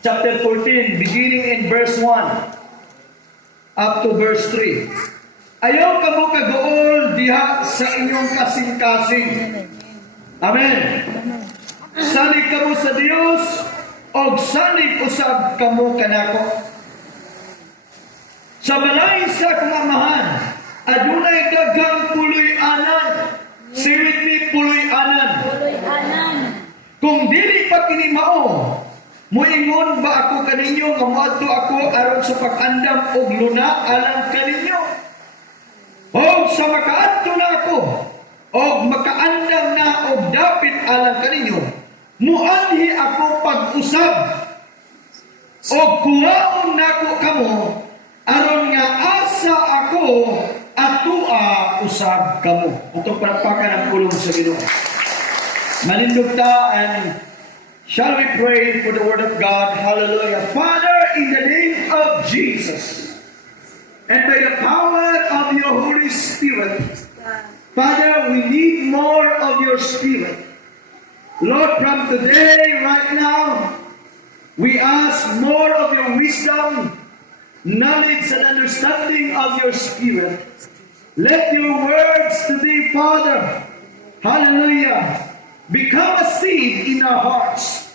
chapter 14, beginning in verse 1 up to verse 3. Ayaw kamo kagool diha sa inyong kasing-kasing. Amen. Salig kamo sa Dios og salig usab kamo kanako. Sa balay sa kong amahan, adunay daghang puloy-anan. Siwit ni puloy-anan. Kung dili pa kini mao, muingon ba ako kaninyo nga moadto ako aron sa pag-andam og luna alang kaninyo? O sa makaadto na ako og makaandam na og dapit alang kaninyo, muanhi ako pag-usab og kuwaon nako kamo aron nga asa ako atua usab kamo. Ito palakpakan ang pulong sa Ginoo. Malindog ta, and shall we pray for the word of God? Hallelujah. Father, in the name of Jesus, and by the power of your Holy Spirit, Father, we need more of your Spirit. Lord, from today, right now, we ask more of your wisdom, knowledge, and understanding of your Spirit. Let your words today, Father, hallelujah, become a seed in our hearts.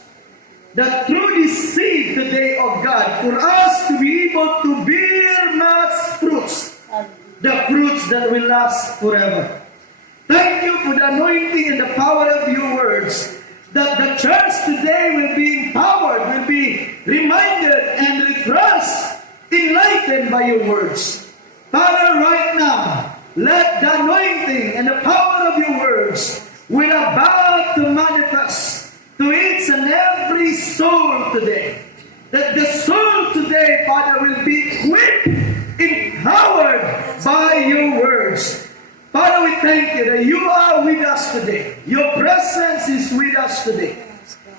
That through this seed today, of God, for us to be able to bear much fruits, the fruits that will last forever. Thank you for the anointing and the power of your words, that the church today will be empowered, will be reminded and refreshed, enlightened by your words. Father, right now, let the anointing and the power of your words will about to manifest to each and every soul today. That the soul today, Father, will be equipped, empowered by your words. Father, we thank you that you are with us today. Your presence is with us today.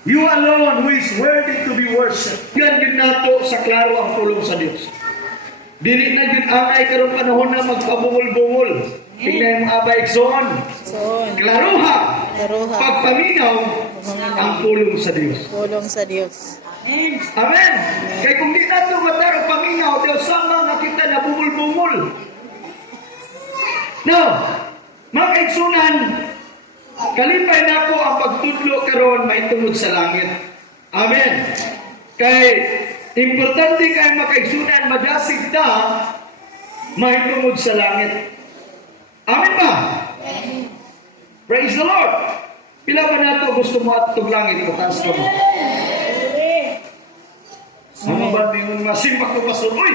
You alone who is worthy to be worshipped. Yan yun nato sa klaro ang tulong sa Diyos. Dili na yun angay karong panahon na magpabungol-bungol. Tingnan yung abay son. Klaruha. Pagpaminaw ang tulong sa Diyos. Tulong sa Diyos. Amen. Amen. Kaya kung di nato mataro paminaw, Diyos sama na kita na bungol-bungol. Now, mga kaigsunan, kalipay na ko ang pagtudlo karon may tungod sa langit. Amen. Kay importante kay makaigsunan, madasig ta may tungod sa langit. Amen ba? Amen. Praise the Lord. Pila ba nato gusto mo at langit? Pataas ko mo. Ano ba yung masimpak ko pasuloy?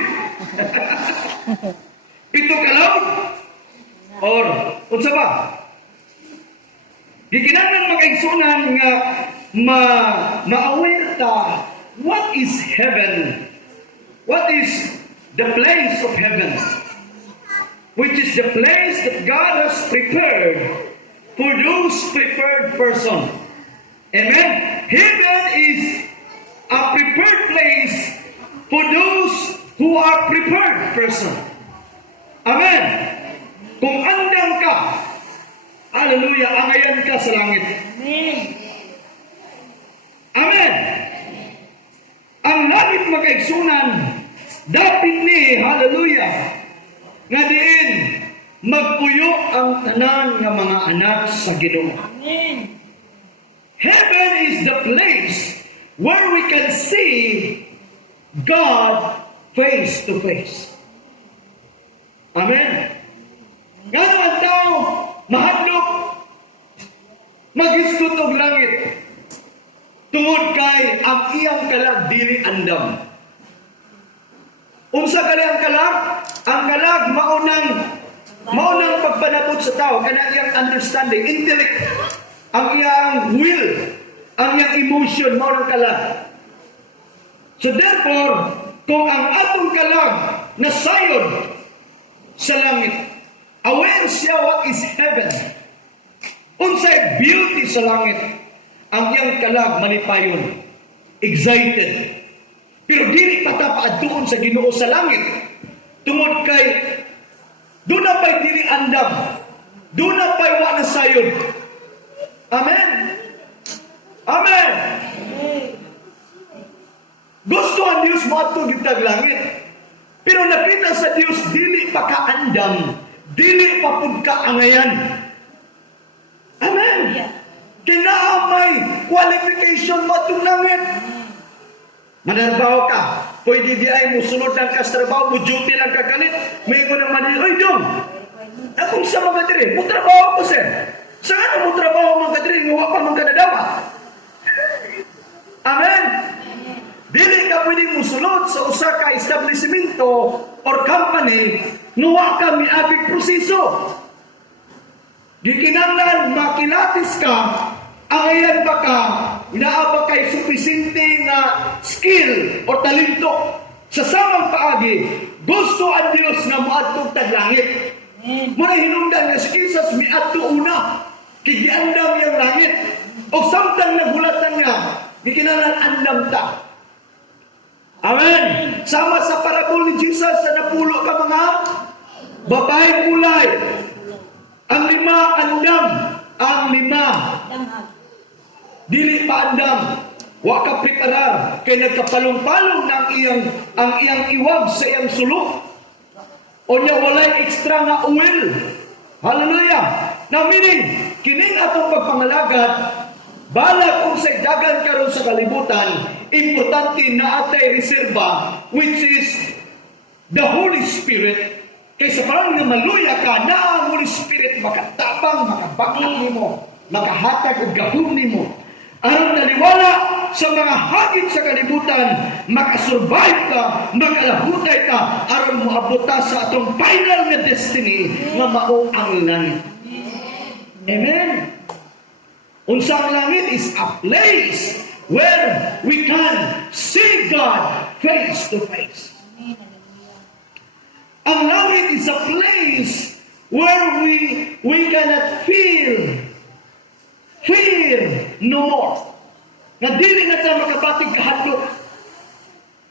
Ito kalaw? Or, unsa ba? Gikinahanglan makaigsunan nga ma-aware ta what is heaven? What is the place of heaven? Which is the place that God has prepared for those prepared person. Amen? Heaven is a prepared place for those who are prepared person. Amen? Kung andang ka, hallelujah, angayan ka sa langit. Amen. Amen. Ang langit makaigsunan, dapit ni, hallelujah, nga diin, magpuyo ang tanan nga mga anak sa Ginoo. Amen. Heaven is the place where we can see God face to face. Amen. Nga naman tao, mahadlok, mag-iskot og langit, tungod kay ang iyang kalag dili andam. Unsa kali ang kalag? Ang kalag maunang pagpanabot sa tao, kanang iyang understanding, intellect, ang iyang will, ang iyang emotion, maunang kalag. So therefore, kung ang atong kalag nasayod sa langit, aware siya what is heaven, unsay beauty sa langit, ang iyang kalag malipayon, excited. Pero dili patapaad doon sa Ginoo sa langit. Tungod kay doon na pa'y dili andam, doon na pa'y wa na sayod. Amen? Amen? Gusto ang Dios moadto gyud tag langit. Pero nakita sa Dios dili pa kaandam, dili pa pud kaangayan. Amen. Kinaamay qualification mo itong langit. Manarbaho ka. Pwede di ay musunod lang ka sa trabaho, muduty lang ka kalit. May ko nang manil, oy dong! Akong sa mga diri, mutrabaho ko sir. Saan mo trabaho mga diri, ngawa pa mga kadadawa? Amen. Dili ka pwedeng musunod sa usa ka establishmento or company, ngawa ka miaging proseso. Gikinanglan makilatis ka, angayan ba ka, inaaba kay supisinte nga skill o talento. Sa samang paagi, gusto ang Diyos nga moadtong taglangit. Muna hinungdan nga si Jesus miadto una, kigiandam yung langit. O samtang nagulatan niya, gikinanglan andam ta. Amen. Sama sa parabol ni Jesus sa napulo ka mga babaeng kulay. Ang lima andam, ang lima dili pa andam, wa ka preparar kay nagkapalong-palong na ang iyang iwag sa iyang sulok. O nya walay extra nga oil. Hallelujah. Now meaning, kining atong pagpangalagad, balag kung sa dagan karon sa kalibutan, importante na atay reserba, which is the Holy Spirit. Kaysa parang nga maluya ka na ang Holy Spirit makatabang, makabaklat nimo, makahatag og gahom nimo. Aron naliwala sa mga hagit sa kalibutan, makasurvive ka, makalahutay ka, aron moabot ta sa atong final na destiny nga mao ang langit. Amen. Unsa ang langit is a place where we can see God face to face. Ang langit is a place where we cannot fear no more. Nga dili na tayo makabating kahadlok.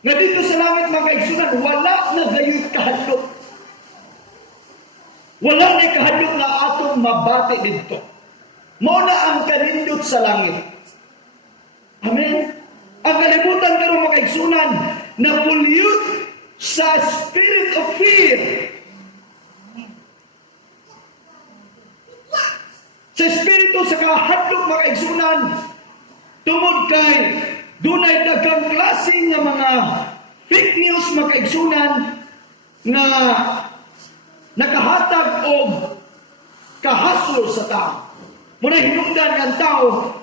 Nga dito sa langit mga kaigsunan, wala na gayon kahadlok. Wala na kahadlok na atong mabati dito. Muna ang kanindot sa langit. Amen. Ang kalibutan karon mga kaigsunan na pollute sa spirit of fear. Sa espiritu sa kahadlok mga kaigsunan, tungod kay dunay daghang klase nga mga fake news mga kaigsunan na nakahatag og kahasol sa tao. Muna hinungdan ang tao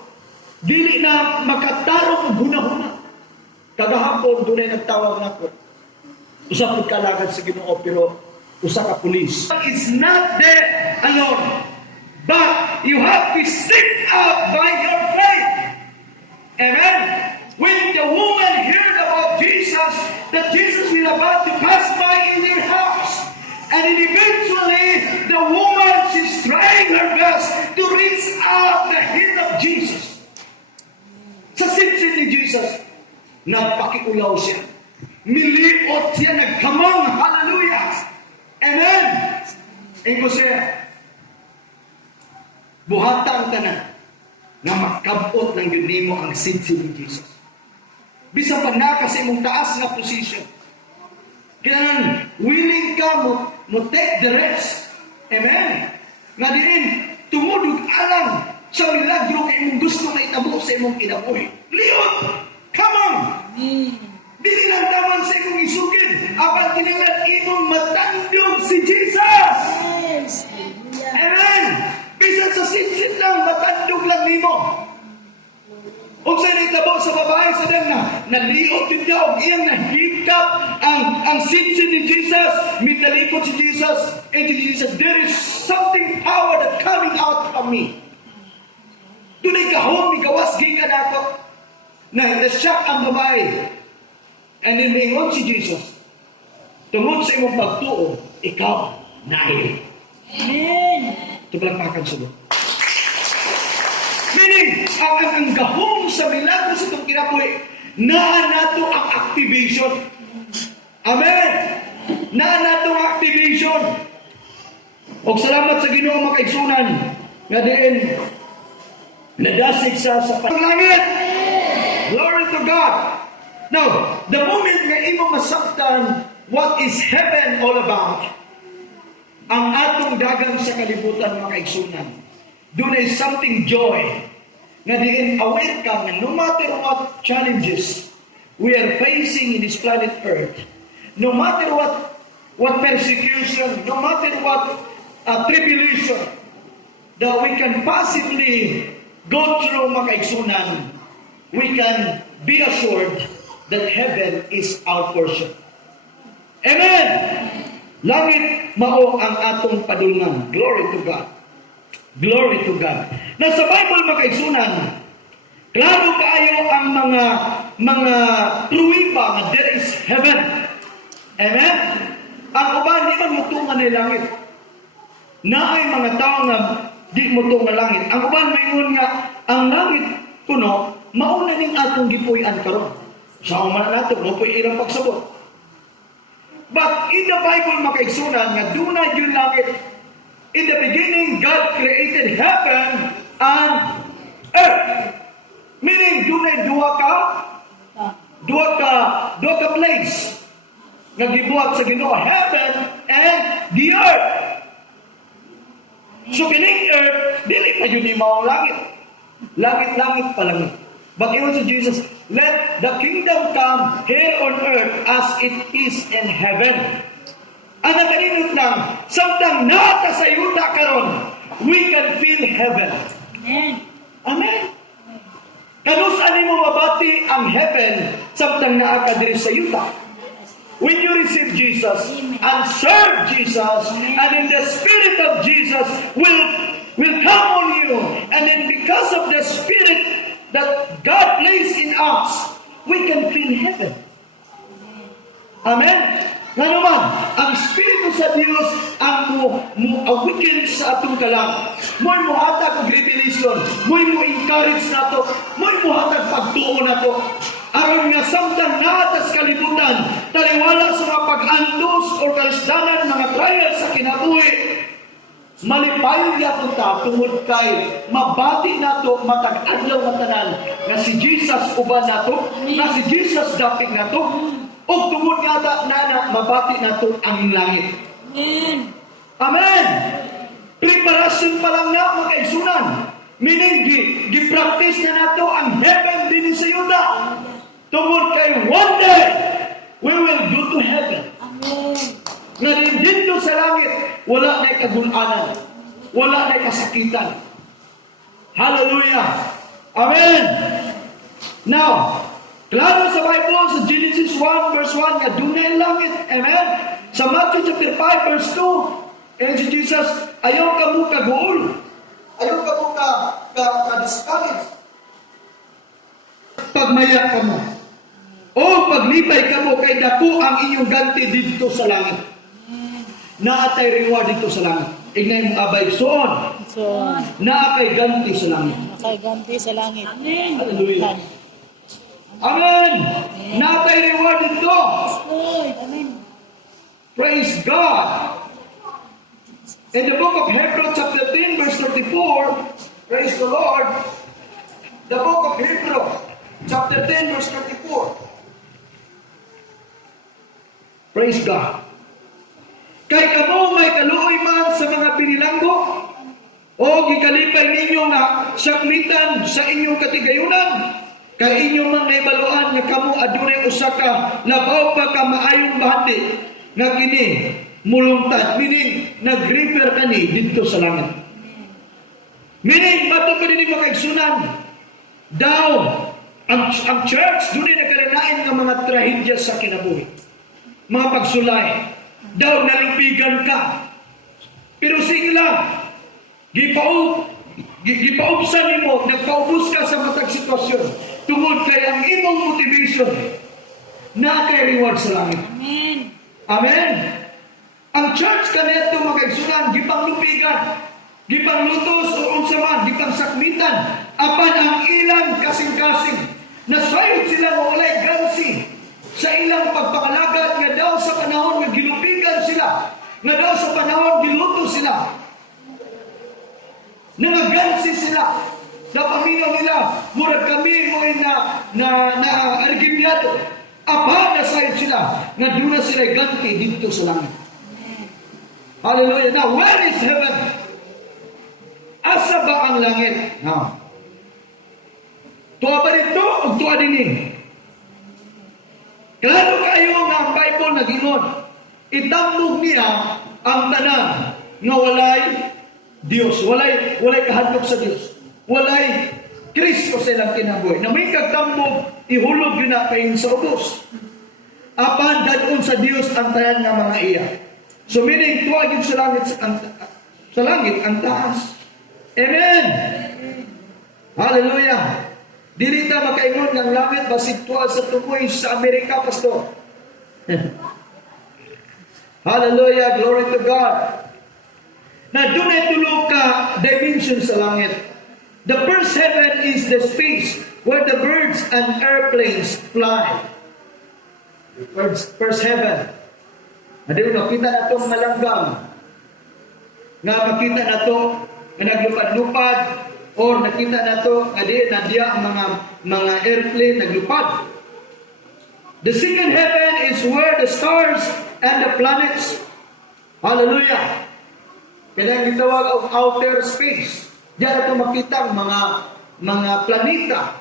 dili na makatarong og hunahuna. Kagahapon dunay nagtawag nako. Usa pud kalagad sa Ginoo pero usa ka pulis. It's not there alone. But you have to step out by your faith. Amen. When the woman heard about Jesus, that Jesus was about to pass by in their house, and then eventually the woman, she's trying her best to reach out the hand of Jesus. Sa sitsin ni Jesus, nagpakiulaw siya. Miliot siya, nagkamang, hallelujah. Amen. Eko siya, buhatan tanan na makabot ng yun mo ang sitsin ni Jesus. Bisa pa na kasi mong taas na position. Kaya willing ka mo take the rest. Amen. Nga din, tumudog alang sa milagro kay mong gusto na itabo sa imong kinabuhi. Liot! Come on! Dili lang taman sa imong isugid. Apan kinilan imong matandog si Jesus! Yes. Amen! Bisan sa sinsit lang, matandog lang nimo. Kung sa'yo naitabo sa babae sa dang naliot yun niya, o iyang nahikap ang sinsit ni Jesus, mitalikot si Jesus, and si Jesus, there is something power that coming out from me. Dunay kahon, gawas gikan ako. Na-shock ang babae. And then mayroon si Jesus, tungod sa imong pagtuo, ikaw, nahil. Amen. Ito palagpakan sunod. Meaning, ang gahong sa milagro sa itong kinabuhi, naan nato ang activation. Amen! Naan nato ang activation. O salamat sa Ginoo mga kaigsunan, nga din, nadasig sa paglangit. Glory to God. Now, the moment nga imo masabtan what is heaven all about, ang atong dagang sa kalibutan mga kaigsunan, doon ay something joy nga diin aware ka nga no matter what challenges we are facing in this planet Earth, no matter what persecution, no matter what tribulation that we can possibly go through mga kaigsunan, we can be assured that heaven is our portion. Amen! Langit mao ang atong padulngan. Glory to God. Glory to God. Nasa Bible mga kaigsunan, klaro kaayo ang mga pruwiba nga there is heaven. Amen? Ang uban di man mutungan ni langit. Naay mga tao nga di mutungan langit. Ang uban mayngon nga ang langit kuno mauna ning atong gipuy-an karon. Sa man nato mo puy ilang pagsabot. But in the Bible makaigsunan nga dunay yung langit. In the beginning God created heaven and earth. Meaning dunay duha ka place nga gibuhat sa Ginoo, heaven and the earth. So kining earth dili pa yun ni mao langit. Langit-langit pa lang. But even to Jesus, let the kingdom come here on earth as it is in heaven. Ang nakaninot lang, samtang nata sa yuta karon, we can feel heaven. Amen. Amen. Kanus ani mo mabati ang heaven samtang naa ka diri sa yuta. When you receive Jesus and serve Jesus, and in the Spirit of Jesus will come on you, and then because of the Spirit that God placed in us, we can feel heaven. Amen? Nga naman, ang Espiritu sa Diyos ang awikin sa atong kalang. Mo'y muhatag og revelation, mo'y mo encourage nato, mo'y muhatag pagtuo nato. Aron nga samtang naatas kalibutan, taliwala sa mga pag-antos o kalasdanan, mga trial sa kinabuhi, malipay nato ta tungod kay mabati nato matag adlaw nga tanan nga si Jesus uban nato, nga si Jesus dapig nato, ug tungod nga ta nana mabati nato ang langit. Amen. Amen. Preparasyon pa lang na mga kaigsunan. Meaning gi-practice na nato ang heaven din sa yuta. Tungod kay one day we will go to heaven. Amen. Nga dito sa langit, wala na kagulanan, wala na kasakitan. Hallelujah! Amen! Now, klaro sa Bible, sa Genesis 1 verse 1, nga dunay langit. Amen? Sa Matthew chapter 5 verse 2, and si Jesus, ayaw ka mo kaguol. Ayaw ka mo ka-discourage. Pagmayak ka mo. O paglipay ka mo, kay dako ang inyong ganti dito sa langit. Naatay reward dito sa langit. Ignay mong abay soon. So, Naakay ganti sa langit. nakaganti sa langit. Amen. Hallelujah. Amen. Naatay reward dito. Lord. Amen. Praise God. In the book of Hebrews chapter 10 verse 34, praise the Lord. The book of Hebrews chapter 10 verse 34. Praise God. Kay kamo may kaluoy man sa mga binilanggo, o gikalipay ninyo na sakmitan sa inyong katigayunan, kay inyo man naibaluan nga kamo adunay usa ka labaw pa ka maayong bahati nga kini mulungtad, meaning nag-refer kani dito sa langit. Meaning bato pa din makaigsunan daw ang church dunay nagkalinain nga mga trahedya sa kinabuhi, mga pagsulay. Daw nalupigan ka. Pero sige lang, gipaubsan nimo, nagpaubos ka sa matag sitwasyon. Tungod kay ang imong motivation na kay reward sa langit. Amen. Amen. Ang church kaneto magaigsunan, gipanglupigan, gipanglutos o unsa man, gipangsakmitan, apan ang ilang kasing-kasing, nasayod sila nga walay gansi sa ilang pagpakalagat nga daw sa panahon nga gilupigan sila, nga daw sa panahon giluto sila, nangagansi sila, na paminaw nila, murag kami mo na argibyado, Apan nasayod sila nga doon na sila ganti dito sa langit. Hallelujah. Now, where is heaven? Asa ba ang langit? Now, tuwa ba dito o tuwa din eh? Klaro kayo nga ang Bible nag-ingon. Itambog niya ang tanan nga walay Dios. Walay kahadlok sa Dios. Walay Kristo sa ilang kinabuhi. Na may kagtambog, ihulog yun na kayo sa ubos. Apan dadun sa Dios ang tanan nga mga iya. So meaning, tuwa yun sa langit ang taas. Amen! Hallelujah! Dili ta makaingon ng langit basig tuwa sa tumoy sa Amerika, pastor. Hallelujah! Glory to God! Na doon ay tulog ka dimension sa langit. The first heaven is the space where the birds and airplanes fly. First heaven. Nadito nakita na itong malanggam. Nga makita na ito na naglupad-lupad or nakita na ito nga di nadya ang mga airplane naglupad. The second heaven is where the stars and the planets, hallelujah, kaya gitawag of outer space. Diyan ito makita ang mga planeta.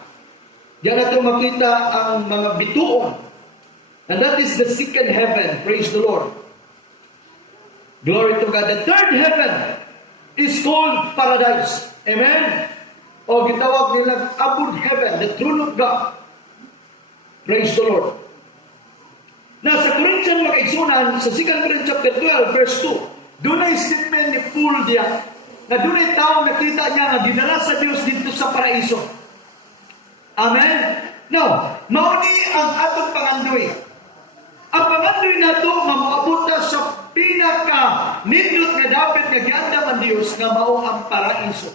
Diyan ito makita ang mga bituon. And that is the second heaven. Praise the Lord. Glory to God. The third heaven is called paradise. Amen? O gitawag nilang abode heaven, the throne of God. Praise the Lord. Na sa Corinthians makaigsunan, sa 2 Corinthians chapter 12, verse 2, doon ay statement ni Paul diya, na doon ay tao nakita niya nga dinala sa Diyos dito sa paraiso. Amen? Now, mauni ang atong pangandoy. Ang pangandoy na ito nga maabot na sa pinaka-nindot nga dapat nga giandam ang Diyos nga mao ang paraiso.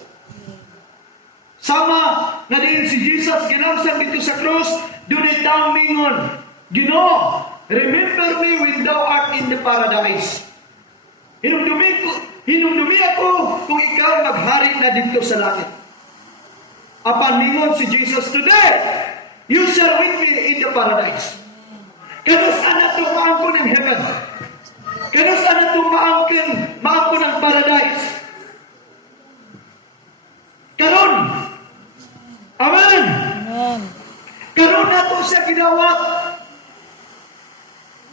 Sama na din si Jesus ginamsan dito sa cross, doon ay taong mingon, Ginoo, remember me when thou art in the paradise. Hinumdumi ako kung ikaw maghari na dito sa langit. Apan mingon si Jesus, today, you shall with me in the paradise. Kanus ana to maangkon ng heaven. Kanus ana to maangkon ng paradise. Karon. Amen. Amen. Karon nato siya ginawa.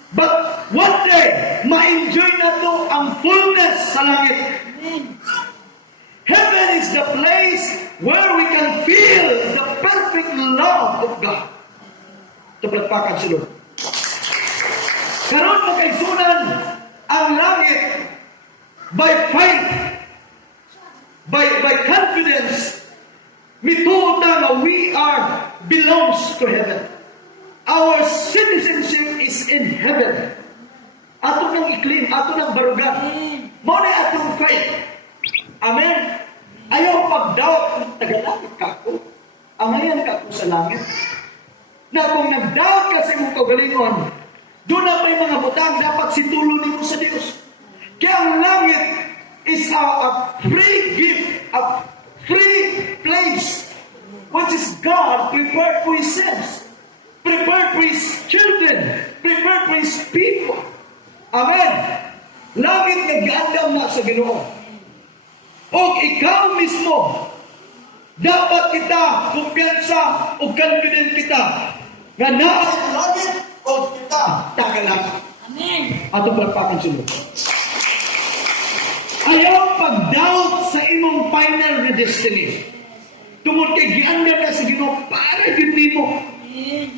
But one day, ma-enjoy na to ang fullness sa langit. Amen. Heaven is the place where we can feel the perfect love of God. Ito palagpakan si Lord. Karon mo kaigsunan ang langit by faith, by confidence. Mituod na nga we are belongs to heaven. Our citizenship is in heaven. Ato nang i-claim, ato nang barugan. Mao na atong faith. Amen. Ayaw pag-doubt, tagalangit ka ako. Angayan ka ako sa langit. Na kung nag-doubt ka sa imong kagalingon, doon na may mga butang dapat situlo nimo sa Dios. Kaya ang langit is a free gift, a free place, which is God prepared for His saints, prepared for His children, prepared for His people. Amen. Langit nag-aandam na sa Ginoo. O ikaw mismo, dapat kita kumpiyansa o confident kita nga naa ang langit o kita tagalangit. Amen. Ato palpakan sila. Ayaw pag-doubt sa imong final na destiny. Tungod kay giandam na sa Ginoo para gyud nimo. Amen.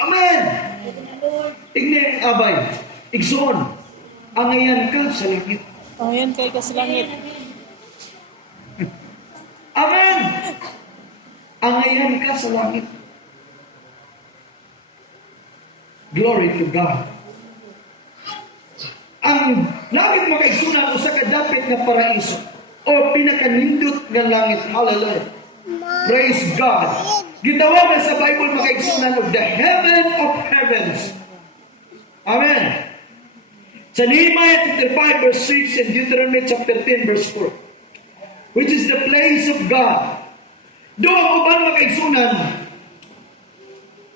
Amen. Lord. Igni abay, igsoon, angayan ka sa langit. Pangayan kay ka sa langit. Amen. Angayan ka sa langit. Glory to God. Ang langit makaigsunan usa ka dapit nga paraiso o pinakanindot nga langit. Hallelujah. Praise God. Gitawag sa Bible makaigsunan of the heaven of heavens. Amen. Sa Nehemiah chapter 5 verse 6 and Deuteronomy chapter 10 verse 4, which is the place of God. Doon ang uban makaigsunan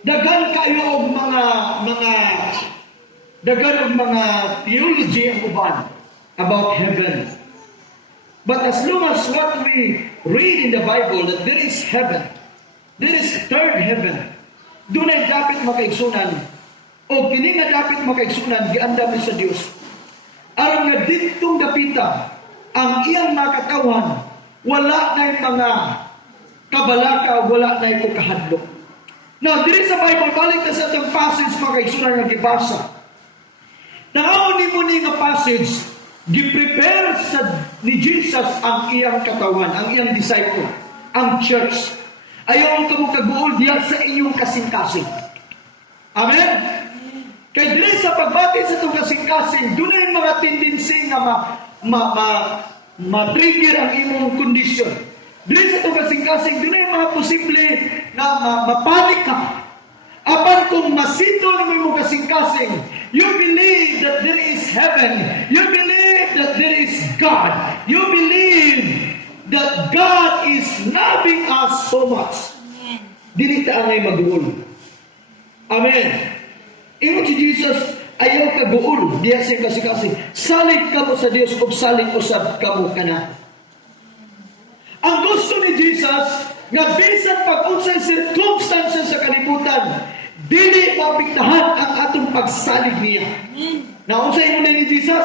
Daghan kayo og mga theology ang uban about heaven. But as long as what we read in the Bible that there is heaven, there is third heaven, doon ay dapat makaigsunan o kini nga dapat makaigsunan giandam sa Dios. Aron nga didtong dapita ang iyang makatawan, wala na mga kabalaka, wala na kahadlok. Now, diri sa Bible, balik na sa itong passage makaigsunan nga gibasa. Tanaw ni mo ni nga passage, giprepare ni Jesus ang iyang katawan, ang iyang disciple, ang church. Ayaw ka mo kaguol diya sa inyong kasing-kasing. Amen? Kaya dili sa pagbati sa itong kasing-kasing, doon ay mga tendency nga ma-trigger ang imong condition. Dili sa itong kasing-kasing, doon ay mga posible na mapanik ka. Apan kung masito na mo kasing-kasing, you believe that there is heaven. You believe that there is God. You believe that God is loving us so much. Dili ta angay maguol. Amen. Ingon si Jesus, ayaw ka guol diya sa kasing-kasing. Salig ka mo sa Dios ug salig usab ka mo kana. Ang gusto ni Jesus nga bisan pag-unsay circumstances sa kalibutan, dili mapiktahan ang atong pagsalig niya. Naunsay mo na ni Jesus?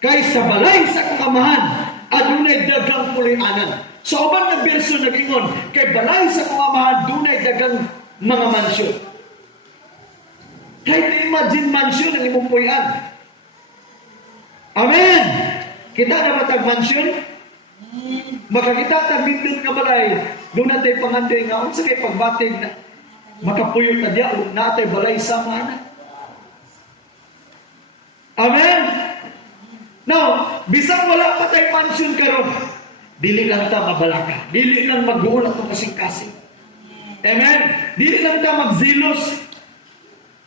Kay sa balay sa kamahan, adunay dagang pulianan. Sa ubang na verso nag-ingon, kay balay sa kamahan, dunay dagang mga mansyon. Kay imagine mansyon ang imong puyan. Amen! Kita na matag mansyon? Makakita tag bindot nga balay, doon natin panganday nga, unsa kay pagbatig na makapuyot na diya, natay balay sa mana. Amen? Now, bisang wala pa tayo mansyon karon, dili lang ta mabalaka, dili lang mag-uul atong kasing-kasing. Amen? Dili lang ta magzilos.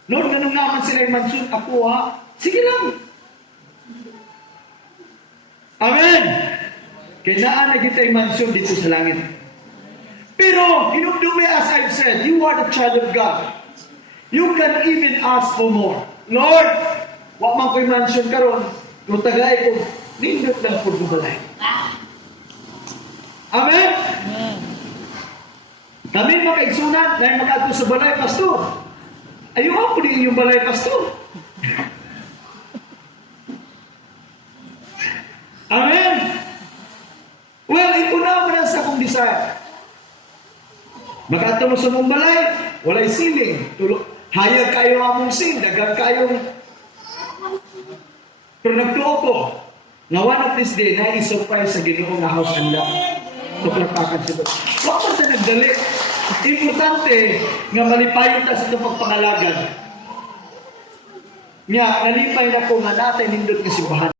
Lord, ganun naman sila yung mansyon, ako ha? Sige lang. Amen? Kailangan na kita yung mansyon dito sa langit. Pero, hinumdumi as I've said, you are the child of God. You can even ask for more. Lord, wak man ko'y mansyon karon, kung tagay ko, nindot lang po dumalay. Amen? Kami makaigsunan, na yung makato sa balay, pastor. Ayaw po din yung balay, pastor. Amen? Well, ipuna mo na sa akong desire. Makato mo sa mong balay, walay siling. Hayag kayo among sin, dagang kayong. Pero nagtuo ko, na one of this day, na-surprise sa Ginoo nga house and lot. Tuklapakan siya. Huwag sa nagdali. Importante nga malipayon ta sa itong pagpangalagan. Nga, nalipay na ko nga natin nindot nga simbahan.